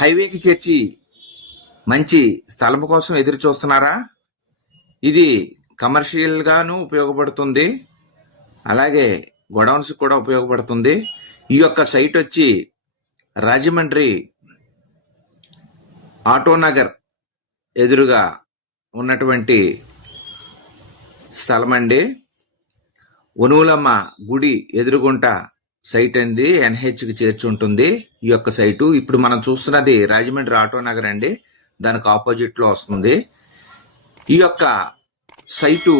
హైవేకి చేర్చి మంచి స్థలం కోసం ఎదురు చూస్తున్నారా? ఇది కమర్షియల్ గాను ఉపయోగపడుతుంది, అలాగే గోడౌన్స్ కూడా ఉపయోగపడుతుంది. ఈ యొక్క సైట్ వచ్చి రాజమండ్రి ఆటోనగర్ ఎదురుగా ఉన్నటువంటి స్థలం అండి. ఒనుగులమ్మ గుడి ఎదురుగుంట సైట్ అండి, ఎన్హెచ్కి చేర్చి ఉంటుంది ఈ యొక్క సైటు. ఇప్పుడు మనం చూస్తున్నది రాజమండ్రి ఆటోనగర్ అండి, దానికి ఆపోజిట్లో వస్తుంది. ఈ యొక్క సైటు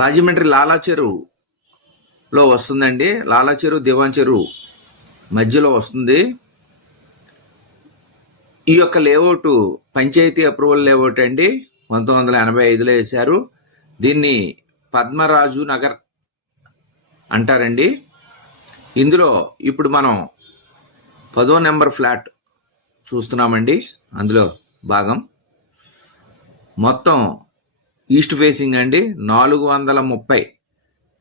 రాజమండ్రి లాలా చెరువులో వస్తుందండి. లాలా చెరువు దివాన్ చెరువు మధ్యలో వస్తుంది. ఈ యొక్క లేఅవుట్ పంచాయతీ అప్రూవల్ లేఅవుట్ అండి, 1985లో వేశారు. దీన్ని పద్మరాజు నగర్ అంటారండి. ఇందులో ఇప్పుడు మనం 10వ నెంబర్ ఫ్లాట్ చూస్తున్నామండి. అందులో భాగం మొత్తం ఈస్ట్ ఫేసింగ్ అండి. 430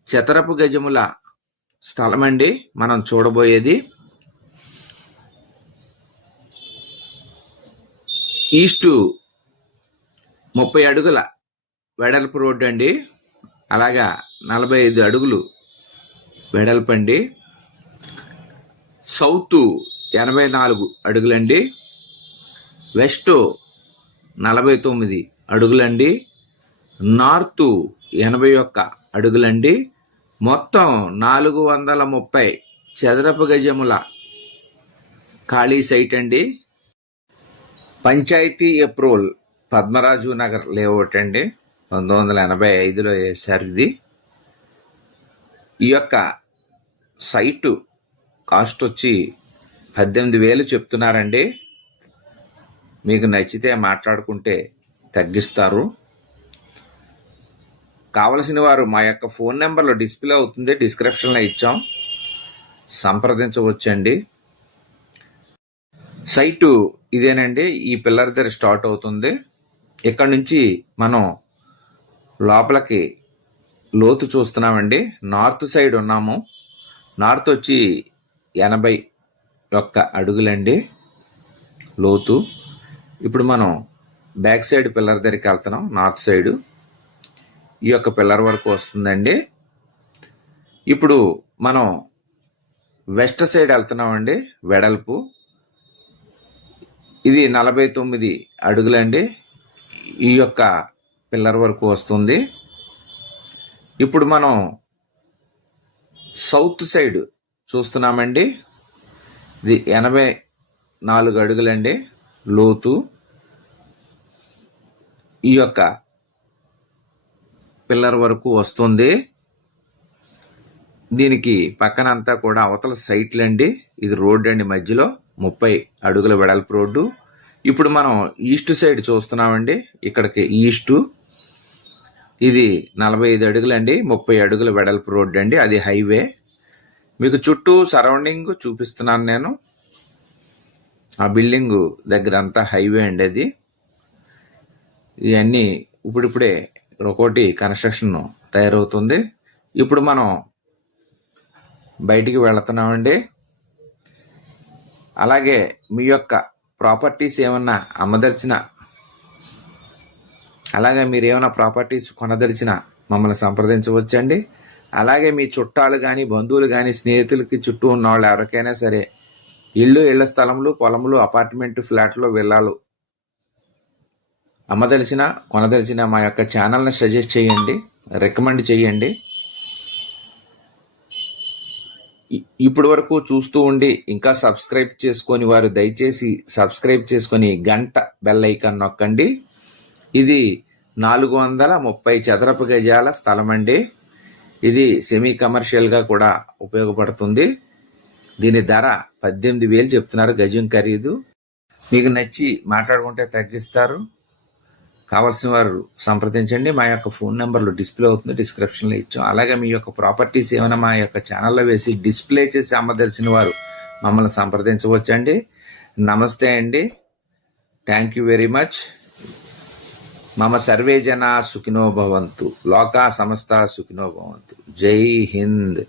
చదరపు గజముల స్థలం అండి మనం చూడబోయేది. ఈస్టు 30 అడుగుల వెడల్పు రోడ్డు అండి, అలాగా 45 అడుగులు వెడల్పు అండి. సౌత్ 84 అడుగులండి, వెస్ట్ 49 అడుగులండి, నార్త్ 81 అడుగులండి. మొత్తం 430 చదరపు గజముల ఖాళీ సైట్ అండి. పంచాయతీ అప్రూవల్ పద్మరాజు నగర్ లేఅవుట్ అండి, 1985లో వేశారు ఇది. ఈ యొక్క సైటు కాస్ట్ వచ్చి 18,000 చెప్తున్నారండి. మీకు నచ్చితే మాట్లాడుకుంటే తగ్గిస్తారు. కావలసిన వారు మా యొక్క ఫోన్ నెంబర్లో డిస్ప్లే అవుతుంది, డిస్క్రిప్షన్లో ఇచ్చాం, సంప్రదించవచ్చండి. సైటు ఇదేనండి, ఈ పిల్లర్ దగ్గర స్టార్ట్ అవుతుంది. ఇక్కడ నుంచి మనం లోపలికి లోతు చూస్తున్నామండి. నార్త్ సైడ్ ఉన్నాము. నార్త్ వచ్చి 81 అడుగులండి లోతు. ఇప్పుడు మనం బ్యాక్ సైడ్ పిల్లర్ దగ్గరికి వెళ్తున్నాం. నార్త్ సైడు ఈ యొక్క పిల్లర్ వరకు వస్తుందండి. ఇప్పుడు మనం వెస్ట్ సైడ్ వెళ్తున్నామండి. వెడల్పు ఇది 49 అడుగులండి, ఈ యొక్క పిల్లర్ వరకు వస్తుంది. ఇప్పుడు మనం సౌత్ సైడ్ చూస్తున్నామండి. ఇది 84 అడుగులండి లోతు. ఈ యొక్క పిల్లర్ వరకు వస్తుంది. దీనికి పక్కనంతా కూడా అవతల సైట్లండి. ఇది రోడ్డు అండి, మధ్యలో 30 అడుగుల వెడల్పు రోడ్డు. ఇప్పుడు మనం ఈస్ట్ సైడ్ చూస్తున్నామండి. ఇక్కడికి ఈస్టు ఇది 45 అడుగులండి, 30 అడుగుల వెడల్పు రోడ్డు అండి, అది హైవే. మీకు చుట్టూ సరౌండింగ్ చూపిస్తున్నాను నేను. ఆ బిల్డింగ్ దగ్గర అంతా హైవే అండి అది. ఇవన్నీ ఇప్పుడిప్పుడే ఒక్కోటి కన్స్ట్రక్షన్ తయారవుతుంది. ఇప్పుడు మనం బయటికి వెళుతున్నామండి. అలాగే మీ యొక్క ప్రాపర్టీస్ ఏమన్నా అమ్మదలిచిన, అలాగే మీరు ఏమైనా ప్రాపర్టీస్ కొనదలిచిన మమ్మల్ని సంప్రదించవచ్చండి. అలాగే మీ చుట్టాలు కానీ, బంధువులు కానీ, స్నేహితులకి చుట్టూ ఉన్న వాళ్ళు ఎవరికైనా సరే ఇళ్ల స్థలములు, పొలములు, అపార్ట్మెంట్, ఫ్లాట్లు, విల్లాలు అమ్మదలిచిన, కొనదలిచిన మా యొక్క ఛానల్ని సజెస్ట్ చేయండి, రికమెండ్ చేయండి. ఇప్పటి వరకు చూస్తూ ఉండి ఇంకా సబ్స్క్రైబ్ చేసుకొని వారు దయచేసి సబ్స్క్రైబ్ చేసుకొని గంట బెల్ ఐకాన్ నొక్కండి. ఇది 430 చదరపు గజాల స్థలం అండి. ఇది సెమీ కమర్షియల్గా కూడా ఉపయోగపడుతుంది. దీని ధర 18,000 చెప్తున్నారు గజం ఖరీదు. మీకు నచ్చి మాట్లాడుకుంటే తగ్గిస్తారు. కావాల్సిన వారు సంప్రదించండి. మా యొక్క ఫోన్ నెంబర్లు డిస్ప్లే అవుతుంది, డిస్క్రిప్షన్లో ఇచ్చాం. అలాగే మీ యొక్క ప్రాపర్టీస్ ఏమైనా మా యొక్క ఛానల్లో వేసి డిస్ప్లే చేసి అమ్మదలిచిన వారు మమ్మల్ని సంప్రదించవచ్చండి. నమస్తే అండి, థ్యాంక్ యూ వెరీ మచ్. మమ సర్వే జనా సుఖినో భవంతు, లోకా సమస్త సుఖినో భవంతు. జై హింద్.